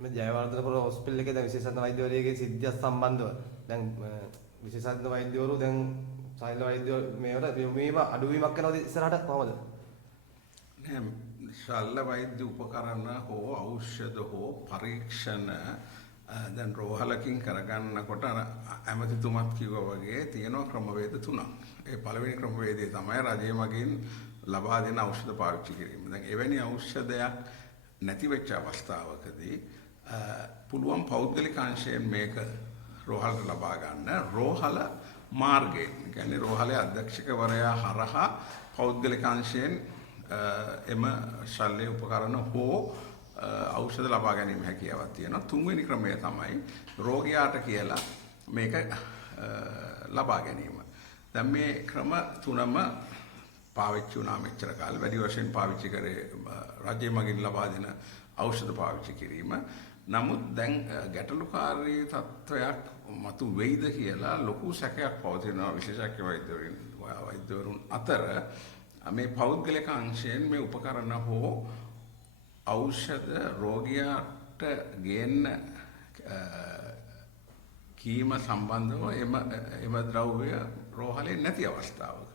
මේ ජයවර්ධනපුර හොස්පිටල් එකේ දැන් විශේෂඥ වෛද්‍යවරියගේ සිද්ධිය සම්බන්ධව දැන් විශේෂඥ වෛද්‍යවරු දැන් සෛල වෛද්‍ය මේවට යොමුවීම අඩුවීමක් වෙනවද ඉස්සරහට කොහමද? නෑ ශල්‍ය වෛද්‍ය උපකරණ හෝ ඖෂධ හෝ පරීක්ෂණ දැන් රෝහලකින් කරගන්නකොට ඇමතිතුමත් කිව්වා වගේ තියෙනවා ක්‍රමවේද තුනක්. ඒ පළවෙනි ක්‍රමවේදය තමයි රජය මගින් ලබා දෙන ඖෂධ පාවිච්චි කිරීම. දැන් එවැනි ඖෂධයක් නැති වෙච්ච අවස්ථාවකදී පුළුවන් පෞද්ගලික අංශයෙන් මේක රෝහලට ලබා ගන්න රෝහල මාර්ගයෙන්. කියන්නේ රෝහලේ අධ්‍යක්ෂකවරයා හරහා පෞද්ගලික අංශයෙන් එම ශල්‍ය උපකරණ හෝ ඖෂධ ලබා ගැනීම හැකියාවක් තියෙනවා. තුන්වෙනි ක්‍රමය තමයි රෝගියාට කියලා මේක ලබා ගැනීම. දැන් මේ ක්‍රම තුනම පාවිච්චි වුණා මෙච්චර කාලෙ. වැඩි වශයෙන් පාවිච්චි කරේ රජය මගින් ලබා දෙන ඖෂධ පාවිච්චි කිරීම. නමුත් දැන් ගැටලුකාරී තත්ත්වයක් මතු වෙයිද කියලා ලොකු සැකයක් පවතිනවා විශේෂඥ වෛද්‍යවරුන් අතර. මේ පෞද්ගලික අංශයෙන් මේ උපකරණ හෝ ඖෂධ රෝගියාට ගේන්න කීම සම්බන්ධව එම ද්‍රව්‍ය රෝහලේ නැති අවස්ථාවක.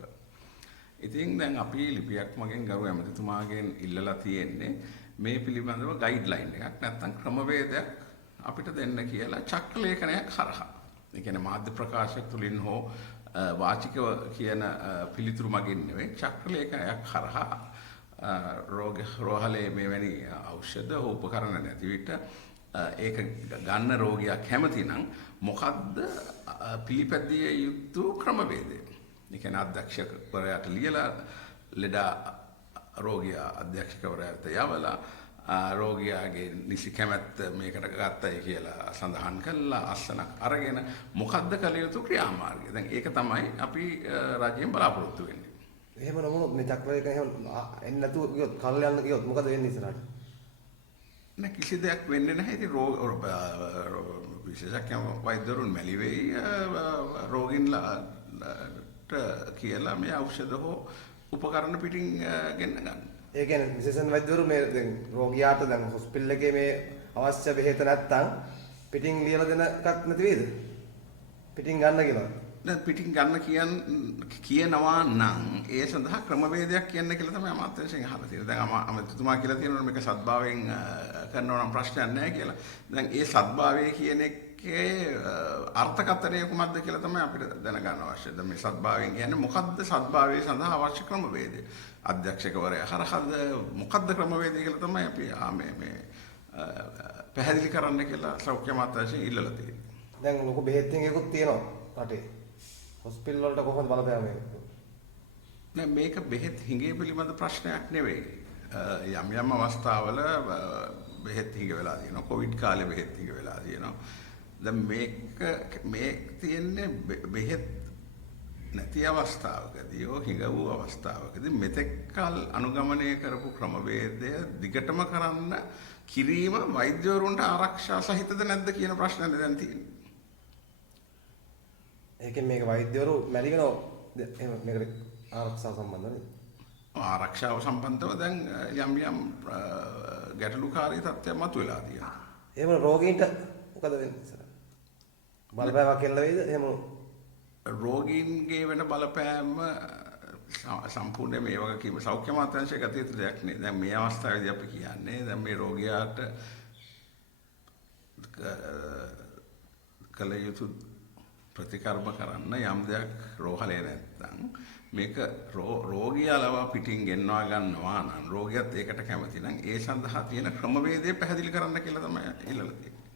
ඉතින් දැන් අපි ලිපියක් මගෙන් ගරු ඇමතිතුමාගෙන් ඉල්ලලා තියෙන්නේ මේ පිළිබඳව ගයිඩ්ලයින් එකක් නැත්නම් ක්‍රමවේදයක් අපිට දෙන්න කියලා චක්‍ර ලේඛනයක් හරහා. ඒ කියන්නේ මාධ්‍ය ප්‍රකාශක තුලින් හෝ වාචිකව කියන පිළිතුරු මගින් නෙවෙයි චක්‍ර ලේඛනයක් හරහා රෝහලේ මෙවැනි ඖෂධ හෝ උපකරණ නැති විට ඒක ගන්න රෝගියා කැමති නම් මොකද්ද පිළිපැදිය යුතු ක්‍රමවේදය? ඒ කියන්නේ අධ්‍යක්ෂකවරයාට ලියලා ලෙඩ රෝගියා අධ්‍යක්ෂකවරයාට යවලා රෝගියාගේ නිසි කැමැත්ත මේකට ගත්තයි කියලා සඳහන් කළා අස්සනක් අරගෙන මොකද්ද කළ යුතු ක්‍රියාමාර්ගය? දැන් ඒක තමයි අපි රජයෙන් බලාපොරොත්තු වෙන්නේ. එහෙම නොවුනොත් මේ චක්‍රයක එහෙම එන්නේ නැතුව ගියොත් කල් යන්න ගියොත් මොකද වෙන්නේ ඉස්සරහට? නෑ කිසි දෙයක් වෙන්නේ නැහැ. ඉතින් විශේෂඥ වෛද්‍යවරුන් මැලි වෙයි රෝගීන්ලාට කියලා මේ ඖෂධ හෝ උපකරණ පිටින් ගෙන්න ගන්න. ඒ කියන්නේ විශේෂඥ වෛද්‍යවරු මේ දැන් රෝගියාට දැන් හොස්පිටල් එකේ මේ අවශ්‍ය බෙහෙත නැත්තම් පිටින් ලියලා දෙන එකක් නැති වේද? පිටින් ගන්න කියලා. දැන් පිටින් ගන්න කියනවා නම් ඒ සඳහා ක්‍රමවේදයක් කියන්න කියලා තමයි අමාත්‍යාංශයෙන් අහලා තියෙන්නේ. දැන් අමාත්‍යතුමා කියලා තියෙනවා මේක සත්භාවයෙන් කරනවා නම් ප්‍රශ්නයක් නැහැ කියලා. දැන් ඒ සත්භාවය කියන එකේ අර්ථකථනය කුමක්ද කියලා තමයි අපිට දැනගන්න අවශ්‍ය. දැන් මේ සත්භාවයෙන් කියන්නේ මොකද්ද සත්භාවය සඳහා අවශ්‍ය ක්‍රමවේදය? අධ්‍යක්ෂකවරයා හරහාද මොකද්ද ක්‍රමවේදය කියලා තමයි අපි මේ පැහැදිලි කරන්න කියලා සෞඛ්‍ය අමාත්‍යාංශයෙන් ඉල්ලලා තියෙන්නේ. දැන් ලොකු බෙහෙත් හිඟයකුත් තියෙනවා රටේ. හොස්පිටල් වලට කොහොමද බලපෑම වෙන්නේ? නෑ මේක බෙහෙත් හිඟේ පිළිබඳ ප්‍රශ්නයක් නෙවෙයි. යම් අවස්ථාවල බෙහෙත් හිඟ වෙලා තියෙනවා. කොවිඩ් කාලේ බෙහෙත් හිඟ වෙලා තියෙනවා. දැන් මේ තියෙන්නේ බෙහෙත් නැති අවස්ථාවකදී හිඟ වූ අවස්ථාවකදී මෙතෙක් කල අනුගමනය කරපු ක්‍රමවේදය දිගටම කරන්න කිරීම වෛද්‍යවරුන්ට ආරක්ෂා සහිතද නැද්ද කියන ප්‍රශ්නේ දැන් තියෙන්නේ. ඒකෙන් මේක වෛද්‍යවරු මැරි වෙනව එහෙම මේකට ආරක්ෂාව සම්බන්ධව නේද? ආරක්ෂාව සම්බන්ධව දැන් යම් ගැටලුකාරී තත්ත්වයක් මතුවලා තියෙනවා. එහෙම රෝගීන්ට මොකද වෙන්නේ ඉස්සරහ? බලපෑමක් එල්ල වෙයිද? එහෙම රෝගීන්ගේ වෙන බලපෑම සම්පූර්ණ මේ වගේ කීම සෞඛ්‍ය අමාත්‍යාංශයේ ගත යුතු දෙයක් නේ. දැන් මේ අවස්ථාවේදී අපි කියන්නේ දැන් මේ රෝගියාට කළ යුතු ප්‍රතිකර්ම කරන්න යම් දෙයක් රෝහලේ නැත්නම් මේක රෝගියා ලවා පිටින් ගෙන්වා ගන්නවා නම් රෝගියාත් ඒකට කැමති නම් ඒ සඳහා තියෙන ක්‍රමවේදය පැහැදිලි කරන්න කියලා තමයි ඉල්ලලා තියෙන්නේ.